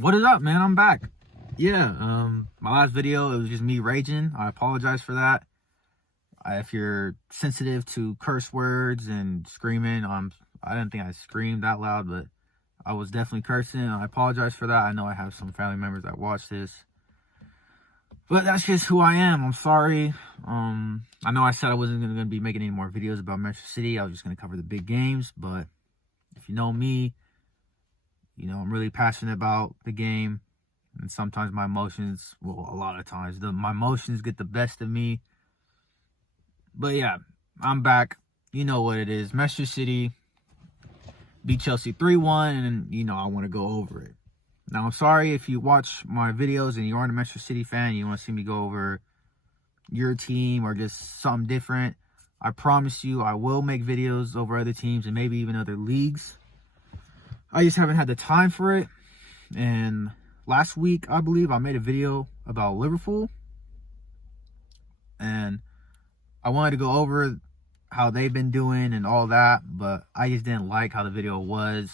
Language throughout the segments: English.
What is up, man? I'm back. Yeah, my last video, it was just me raging. I apologize for that. If you're sensitive to curse words and screaming, I didn't think I screamed that loud, but I was definitely cursing. I apologize for that. I know I have some family members that watch this, but that's just who I am. I'm sorry. I know I said I wasn't going to be making any more videos about Metro City. I was just going to cover the big games, but if you know me, you know I'm really passionate about the game. And sometimes my emotions, well, a lot of times, my emotions get the best of me. But yeah, I'm back. You know what it is. Manchester City beat Chelsea 3-1, and you know I want to go over it. Now, I'm sorry if you watch my videos and you aren't a Manchester City fan, you want to see me go over your team or just something different. I promise you I will make videos over other teams and maybe even other leagues. I just haven't had the time for it. And last week, I believe, I made a video about Liverpool. And I wanted to go over how they've been doing and all that, but I just didn't like how the video was.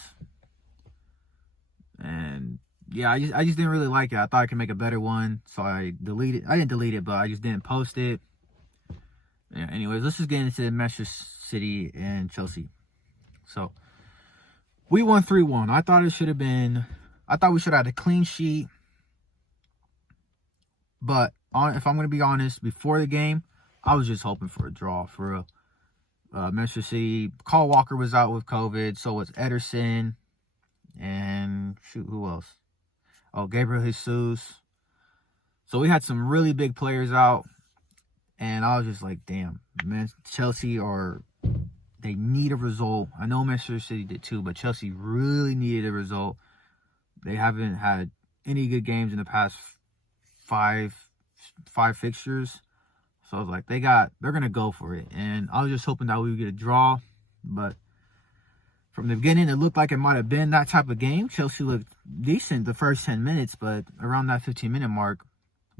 And yeah, I just didn't really like it. I thought I could make a better one, so I deleted. I didn't delete it, but I just didn't post it. Yeah, anyways, let's just get into Manchester City and Chelsea. So we won 3-1. I thought we should have had a clean sheet. But if I'm going to be honest, before the game, I was just hoping for a draw. For real. Manchester City, Kyle Walker was out with COVID. So was Ederson. And shoot, who else? Oh, Gabriel Jesus. So we had some really big players out. And I was just like, damn, man, Chelsea they need a result. I know Manchester City did too, but Chelsea really needed a result. They haven't had any good games in the past five fixtures. So I was like, they're gonna go for it. And I was just hoping that we would get a draw. But from the beginning, it looked like it might have been that type of game. Chelsea looked decent the first 10 minutes, but around that 15-minute mark,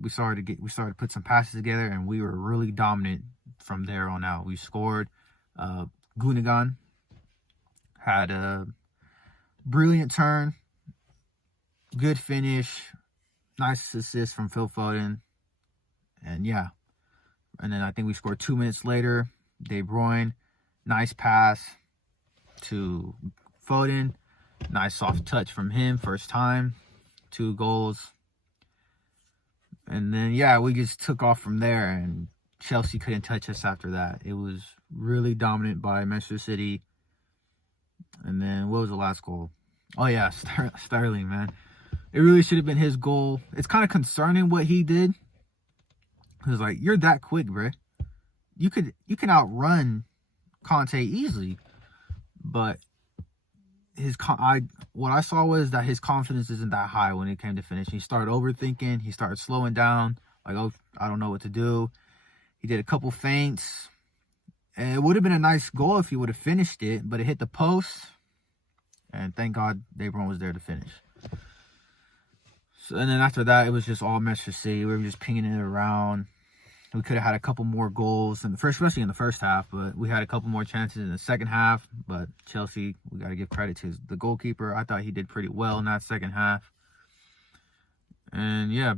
we started to put some passes together, and we were really dominant from there on out. We scored. Gundogan had a brilliant turn, good finish, nice assist from Phil Foden, and yeah. And then I think we scored 2 minutes later. De Bruyne, nice pass to Foden, nice soft touch from him, first time, 2 goals. And then, yeah, we just took off from there, and Chelsea couldn't touch us after that. It was really dominant by Manchester City. And then, what was the last goal? Oh, yeah, Sterling, man. It really should have been his goal. It's kind of concerning what he did. Because, like, you're that quick, bro. You can outrun Conte easily. But what I saw was that his confidence isn't that high when it came to finishing. He started overthinking. He started slowing down. Like, oh, I don't know what to do. He did a couple feints. And it would have been a nice goal if he would have finished it, but it hit the post. And thank God De Bruyne was there to finish. So, and then after that, it was just all Manchester City. We were just pinging it around. We could have had a couple more goals, especially in the first half, but we had a couple more chances in the second half. But Chelsea, we got to give credit to the goalkeeper. I thought he did pretty well in that second half. And yeah,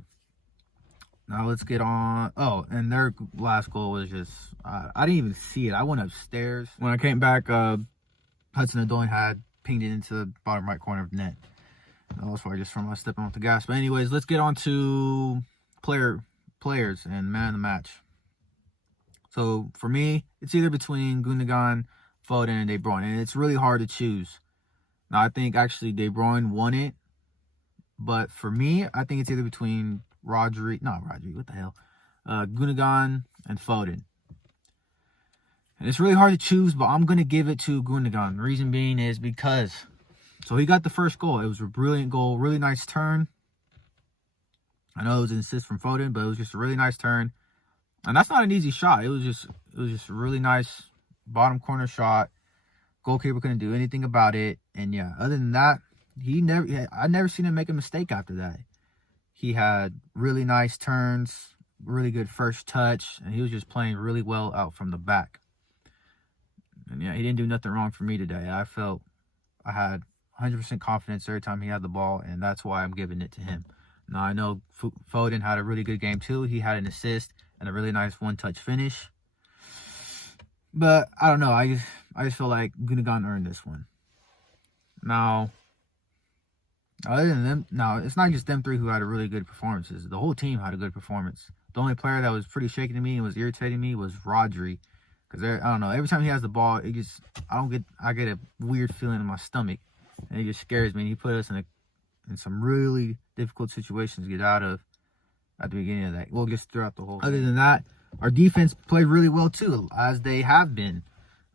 now let's get on. Oh, and their last goal was just, I didn't even see it. I went upstairs. When I came back, Hudson-Odoi had pinged it into the bottom right corner of the net. That was probably just from my stepping off the gas. But anyways, let's get on to players and man of the match. So for me, it's either between Gundogan, Foden, and De Bruyne, and it's really hard to choose. Now I think actually De Bruyne won it, but for me, I think it's either between Gundogan and Foden. And it's really hard to choose, but I'm gonna give it to Gundogan. The reason being is because he got the first goal. It was a brilliant goal, really nice turn. I know it was an assist from Foden, but it was just a really nice turn. And that's not an easy shot. It was just a really nice bottom corner shot. Goalkeeper couldn't do anything about it. And yeah, other than that, I never seen him make a mistake after that. He had really nice turns, really good first touch, and he was just playing really well out from the back. And yeah, he didn't do nothing wrong for me today. I felt I had 100% confidence every time he had the ball, and that's why I'm giving it to him. Now, I know Foden had a really good game too. He had an assist and a really nice one-touch finish. But I don't know. I just feel like Gundogan earned this one. Now, other than them, now it's not just them three who had a really good performances. The whole team had a good performance. The only player that was pretty shaky to me and was irritating me was Rodri, because I don't know. Every time he has the ball, I get a weird feeling in my stomach, and it just scares me. And he put us in some really difficult situations to get out of at the beginning of that. Well, just throughout the whole. Other than that, our defense played really well too, as they have been.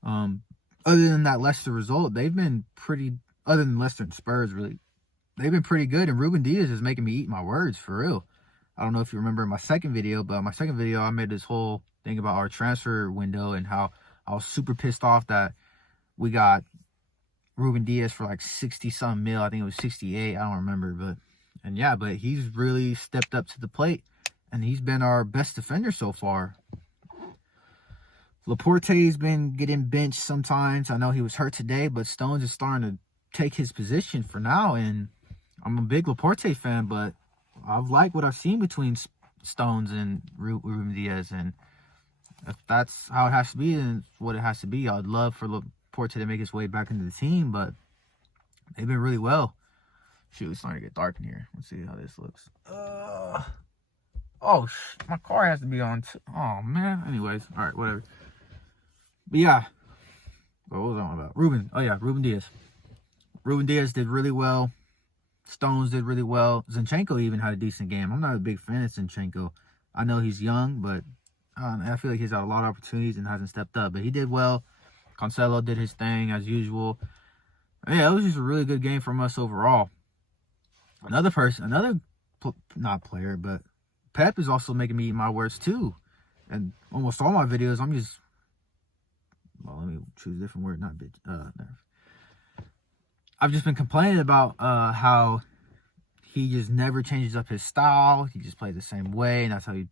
Other than that Leicester result, they've been pretty. Other than Leicester and Spurs, really, they've been pretty good. And Ruben Dias is making me eat my words for real. I don't know if you remember my second video, but my second video, I made this whole thing about our transfer window and how I was super pissed off that we got Ruben Dias for like 60-something mil. I think it was 68. I don't remember, but he's really stepped up to the plate, and he's been our best defender so far. Laporte's been getting benched sometimes. I know he was hurt today, but Stones is starting to take his position for now, and I'm a big Laporte fan, but I've liked what I've seen between Stones and Ruben Dias, and if that's how it has to be, then what it has to be. I'd love for Laporte to make his way back into the team, but they've been really well. Shoot, it's starting to get dark in here. Let's see how this looks. My car has to be on. Oh, man. Anyways, all right, whatever. But yeah, what was I on about? Ruben Dias. Ruben Dias did really well. Stones did really well. Zinchenko even had a decent game. I'm not a big fan of Zinchenko. I know he's young, but I feel like he's had a lot of opportunities and hasn't stepped up. But he did well. Cancelo did his thing as usual. Yeah, it was just a really good game from us overall. Not player, but Pep is also making me eat my words too. And almost all my videos, let me choose a different word, not bitch. I've just been complaining about how he just never changes up his style. He just plays the same way, and that's how he's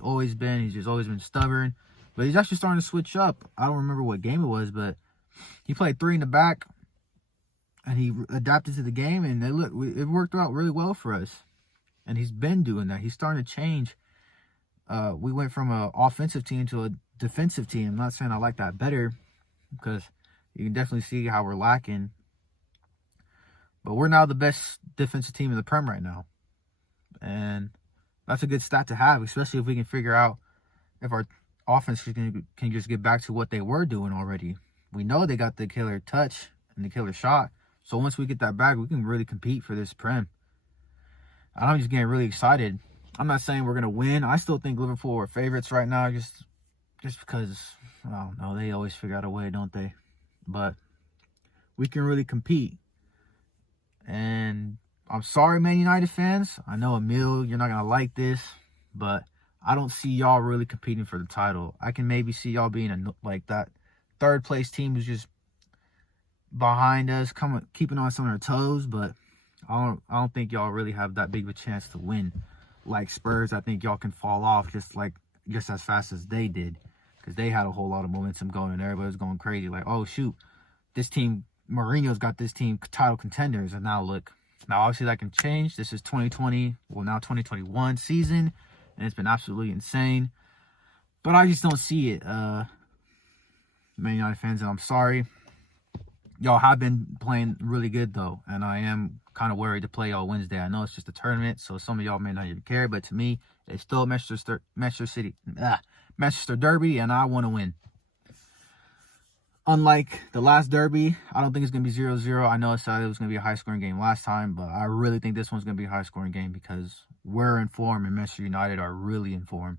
always been. He's just always been stubborn. But he's actually starting to switch up. I don't remember what game it was, but he played 3 in the back, and he adapted to the game, and it worked out really well for us. And he's been doing that. He's starting to change. We went from an offensive team to a defensive team. I'm not saying I like that better, because you can definitely see how we're lacking. But we're now the best defensive team in the Prem right now. And that's a good stat to have, especially if we can figure out if our offense can just get back to what they were doing already. We know they got the killer touch and the killer shot. So once we get that back, we can really compete for this Prem. I'm just getting really excited. I'm not saying we're going to win. I still think Liverpool are favorites right now, just because, I don't know, they always figure out a way, don't they? But we can really compete. And I'm sorry, Man United fans. I know, Emil, you're not going to like this, but I don't see y'all really competing for the title. I can maybe see y'all being like that third place team who's just behind us, keeping us on our toes, but I don't think y'all really have that big of a chance to win. Like Spurs, I think y'all can fall off just as fast as they did, because they had a whole lot of momentum going and everybody was going crazy. Like, oh shoot, this team, Mourinho's got this team title contenders, and now look. Now obviously that can change. This is 2020, now 2021 season, and it's been absolutely insane. But I just don't see it, Man United fans, and I'm sorry. Y'all have been playing really good though, and I am kind of worried to play y'all Wednesday. I know it's just a tournament, so some of y'all may not even care, but to me, it's still Manchester Derby, and I want to win. Unlike the last derby, I don't think it's going to be 0-0. I know it said it was going to be a high-scoring game last time, but I really think this one's going to be a high-scoring game because we're in form and Manchester United are really in form.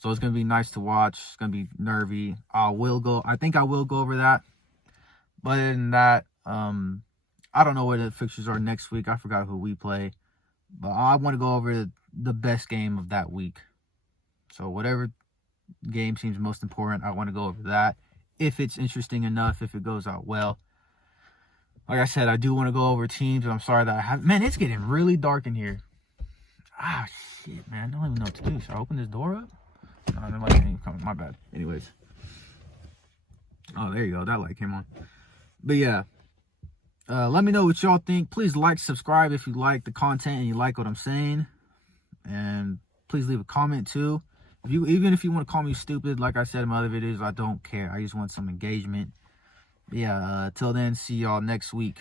So it's going to be nice to watch. It's going to be nervy. I think I will go over that. But other than that, I don't know where the fixtures are next week. I forgot who we play. But I want to go over the best game of that week. So whatever game seems most important, I want to go over that. If it's interesting enough, if it goes out well. Like I said, I do want to go over teams, and I'm sorry that I haven't. Man, it's getting really dark in here. Ah, shit, man. I don't even know what to do. Should I open this door up? No, the light ain't even coming. My bad. Anyways. Oh, there you go. That light came on. But yeah. Let me know what y'all think. Please like, subscribe if you like the content and you like what I'm saying. And please leave a comment too. Even if you want to call me stupid, like I said in my other videos, I don't care. I just want some engagement. Yeah, till then, see y'all next week.